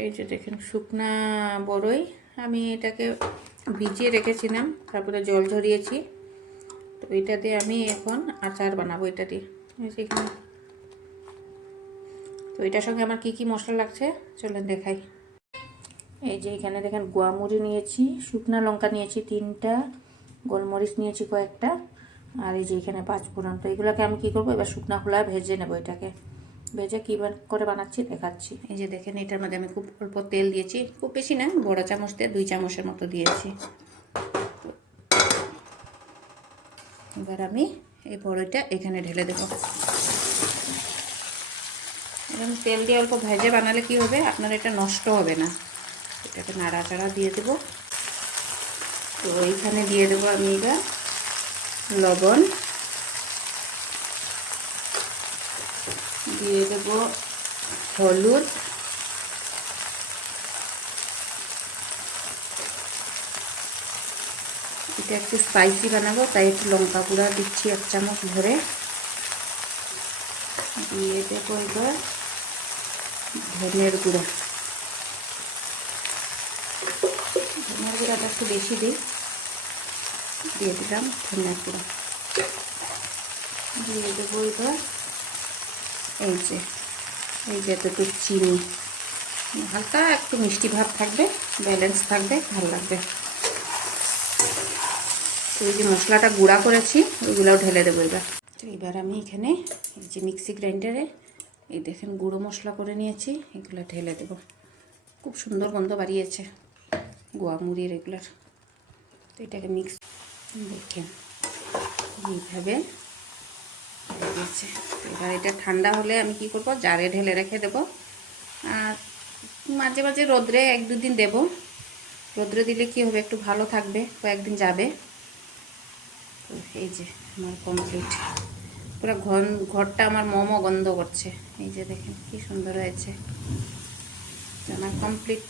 এই যে দেখেন শুকনা বড়ই আমি এটাকে ভিজিয়ে রেখেছিলাম, তারপরে জল ঝরিয়েছি। তো এটা দিয়ে আমি এখন আচার বানাবো এটা দিয়ে। এখানে তো এটার সঙ্গে আমার কি কি মশলা লাগছে চলেন দেখাই। এই যে এখানে দেখেন গোয়ামুড়ি নিয়েছি, শুকনা লঙ্কা নিয়েছি 3টা, গোলমরিচ নিয়েছি কয়েকটা, আর এই যে এখানে 5 ফোড়ন। তো এগুলোকে আমি কি করব, এবার শুকনা খোলায় ভেজে নেব। এটাকে ভেজে কী করে বানাচ্ছি দেখাচ্ছি। এই যে দেখেন এটার মধ্যে আমি খুব অল্প তেল দিয়েছি, খুব বেশি না, বড় চামচ দিয়ে 2 চামচের মতো দিয়েছি। এবার আমি এই বড়ইটা এখানে ঢেলে দেব। এখন তেল দিয়ে অল্প ভেজে বানালে কি হবে, আপনার এটা নষ্ট হবে না। এটাকে নাড়াচাড়া দিয়ে দেব। তো এইখানে দিয়ে দেবো আমি এবার লবণ, দিয়ে দেব হলুদ, এটা একটু স্পাইসি বানাবো তাই একটু লঙ্কা গুঁড়া দিচ্ছি 1 চামচ ভরে। দিয়ে দেবো এবার ধনের গুঁড়া, ধনের গুঁড়াটা একটু বেশি দিই, দিয়ে দিলাম ধনের গুঁড়া। দিয়ে দেবো এবার এই যে এতটুকু চিনি, হালকা একটু মিষ্টি ভাব থাকবে, ব্যালেন্স থাকবে, ভালো লাগবে। তো এই যে মশলাটা গুঁড়া করেছি ওইগুলোও ঢেলে দেবো এবার। তো এবার আমি এখানে এই যে মিক্সি গ্রাইন্ডারে এই দেখেন গুঁড়ো মশলা করে নিয়েছি, এগুলো ঢেলে দেবো। খুব সুন্দর গন্ধ বাড়িয়েছে গোয়ামুড়ি রেগুলার। তো এটাকে মিক্স দেখেন এইভাবে হয়ে গেছে। এবার এটা ঠান্ডা হলে আমি কি করব, জারে ঢেলে রেখে দেবো। আর মাঝে মাঝে রোদ্রে 1-2 দিন দেবো। রোদ্রে দিলে কি হবে, একটু ভালো থাকবে, কয়েকদিন যাবে। তো এই যে আমার কমপ্লিট, পুরো ঘরটা আমার মোমো গন্ধ করছে। এই যে দেখেন কি সুন্দর হয়েছে আমার কমপ্লিট